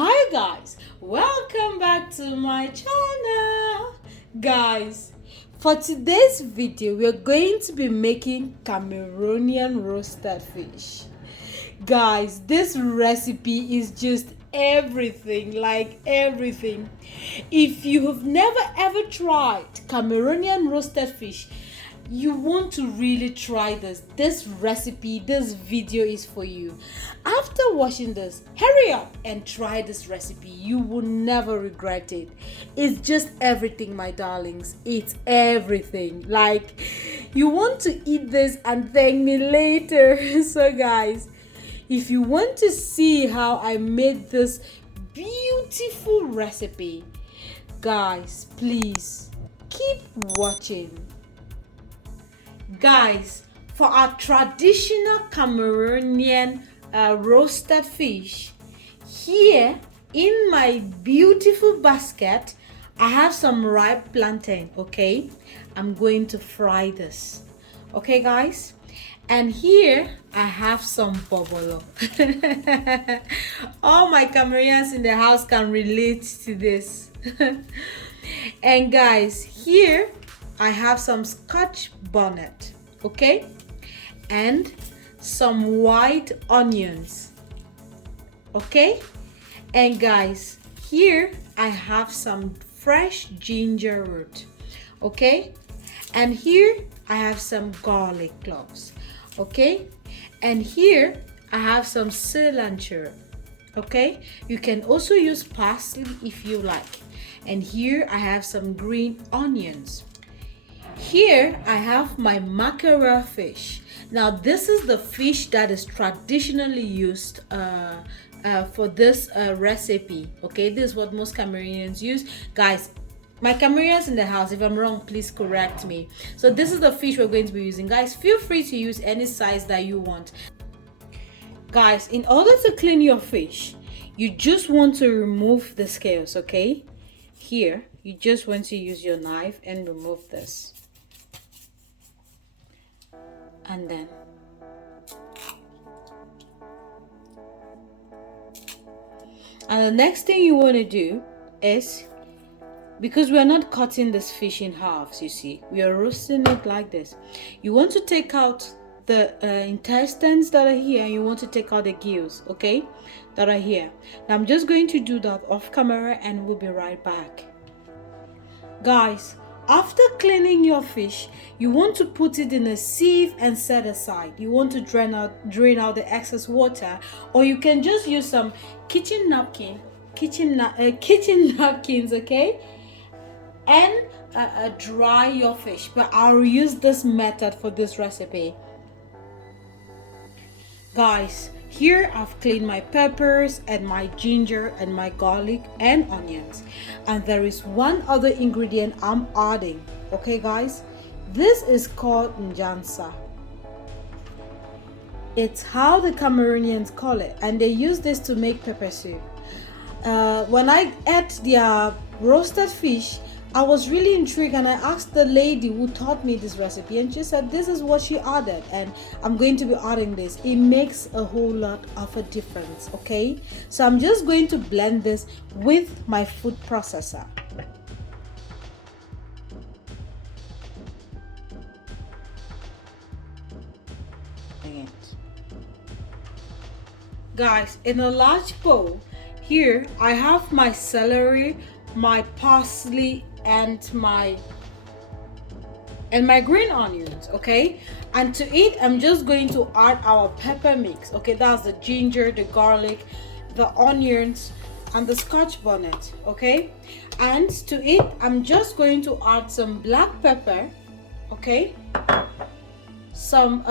Hi guys, welcome back to my channel. Guys, for today's video we're going to be making Cameroonian roasted fish. Guys, this recipe is just everything, like everything. If you have never ever tried Cameroonian roasted fish, you want to really try this recipe. This video is for you. After watching this, hurry up and try this recipe. You will never regret it. It's just everything, my darlings. It's everything. Like, you want to eat this and thank me later. So guys, if you want to see how I made this beautiful recipe, guys, please keep watching. Guys, for our traditional Cameroonian roasted fish, here in my beautiful basket I have some ripe plantain. Okay, I'm going to fry this. Okay guys, and here I have some bobolo. All my Cameroonians in the house can relate to this. And guys, here I have some Scotch Bonnet, okay, and some white onions, okay, and guys, here I have some fresh ginger root, okay, and here I have some garlic cloves, okay, and here I have some cilantro, okay. You can also use parsley if you like, and here I have some green onions. Here I have my mackerel fish. Now this is the fish that is traditionally used for this recipe. Okay, this is what most Cameroonians use. Guys, my Cameroonians in the house, if I'm wrong, please correct me. So this is the fish we're going to be using. Guys, feel free to use any size that you want. Guys, in order to clean your fish, you just want to remove the scales, okay? Here, you just want to use your knife and remove this. And then the next thing you want to do is, because we are not cutting this fish in halves, you see, we are roasting it like this. You want to take out the intestines that are here, and you want to take out the gills, okay, that are here. Now I'm just going to do that off camera and we'll be right back. Guys, after cleaning your fish, you want to put it in a sieve and set aside. You want to drain out the excess water, or you can just use some kitchen napkins, okay, and dry your fish. But I'll use this method for this recipe. Guys, here I've cleaned my peppers and my ginger and my garlic and onions, and there is one other ingredient I'm adding. Okay guys, this is called Njansa. It's how the Cameroonians call it, and they use this to make pepper soup. When I ate their roasted fish, I was really intrigued, and I asked the lady who taught me this recipe, and she said this is what she added, and I'm going to be adding this. It makes a whole lot of a difference, okay? So I'm just going to blend this with my food processor. Guys, in a large bowl, here I have my celery, my parsley, and my green onions, okay? And to it, I'm just going to add our pepper mix, okay? That's the ginger, the garlic, the onions, and the Scotch bonnet, okay? And to it, I'm just going to add some black pepper, okay? Some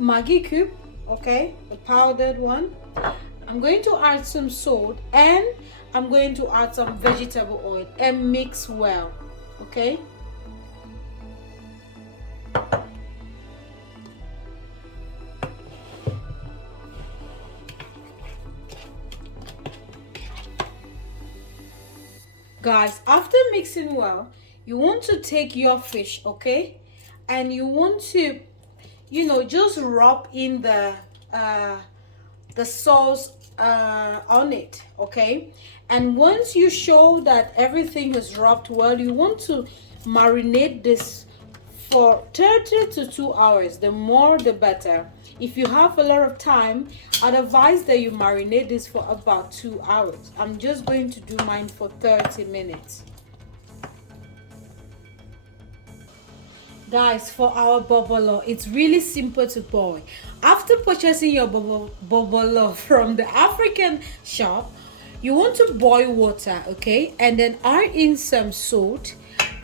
Maggi cube, okay? The powdered one. I'm going to add some salt, and I'm going to add some vegetable oil and mix well, okay? Guys, after mixing well, you want to take your fish, okay? And you want to, just rub in the sauce on it, okay? And once you show that everything is rubbed well, you want to marinate this for 30 to 2 hours. The more the better. If you have a lot of time, I'd advise that you marinate this for about 2 hours. I'm just going to do mine for 30 minutes. Guys, for our bobolo, it's really simple to boil. After purchasing your bobolo from the African shop, you want to boil water, okay? And then add in some salt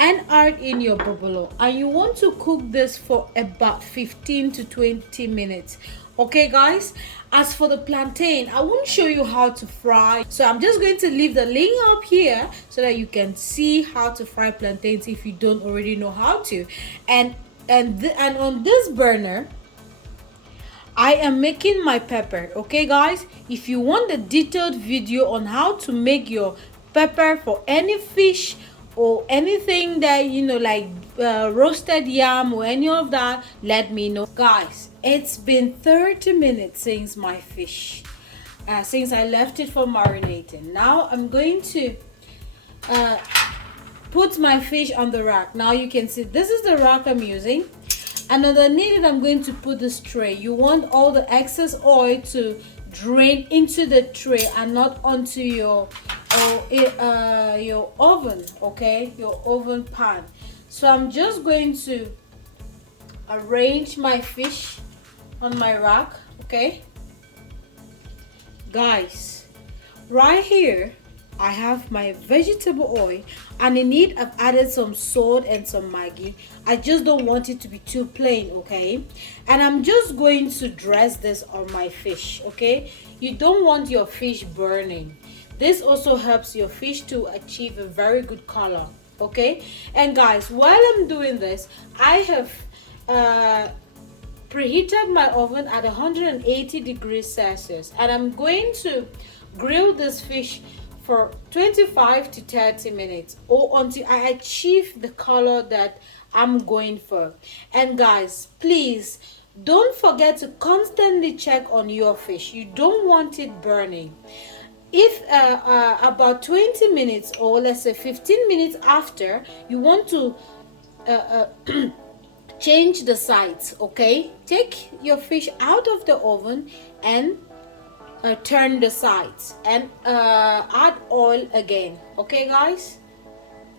and add in your bobolo, and you want to cook this for about 15 to 20 minutes. Okay guys, as for the plantain, I won't show you how to fry, so I'm just going to leave the link up here so that you can see how to fry plantains if you don't already know how to. And on this burner I am making my pepper. Okay guys, if you want the detailed video on how to make your pepper for any fish or anything that you know, like roasted yam or any of that, let me know. Guys, it's been 30 minutes since my fish since I left it for marinating. Now I'm going to put my fish on the rack. Now you can see this is the rack I'm using, and underneath it I'm going to put this tray. You want all the excess oil to drain into the tray and not onto your oven, okay, your oven pan. So I'm just going to arrange my fish on my rack. Okay guys, right here I have my vegetable oil, and in it I've added some salt and some Maggi. I just don't want it to be too plain, okay? And I'm just going to dress this on my fish, okay? You don't want your fish burning. This also helps your fish to achieve a very good color, okay? And guys, while I'm doing this, I have preheated my oven at 180 degrees Celsius, and I'm going to grill this fish for 25 to 30 minutes or until I achieve the color that I'm going for. And guys, please don't forget to constantly check on your fish. You don't want it burning. If about 20 minutes or let's say 15 minutes after, you want to change the sides, okay? Take your fish out of the oven and turn the sides and add oil again, okay guys?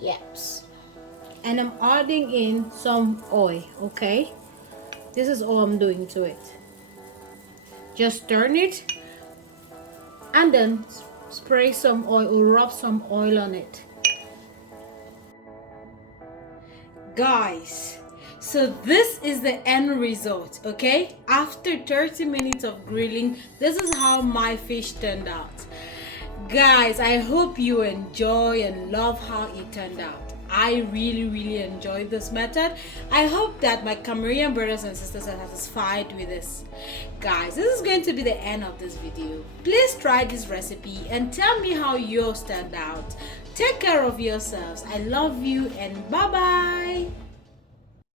Yes. And I'm adding in some oil, okay? This is all I'm doing to it. Just turn it and then spray some oil or rub some oil on it. Guys, so this is the end result, okay? After 30 minutes of grilling, this is how my fish turned out. Guys, I hope you enjoy and love how it turned out. I really enjoyed this method. I hope that my Cameroonian brothers and sisters are satisfied with this. Guys, this is going to be the end of this video. Please try this recipe and tell me how yours turned out. Take care of yourselves. I love you and bye-bye.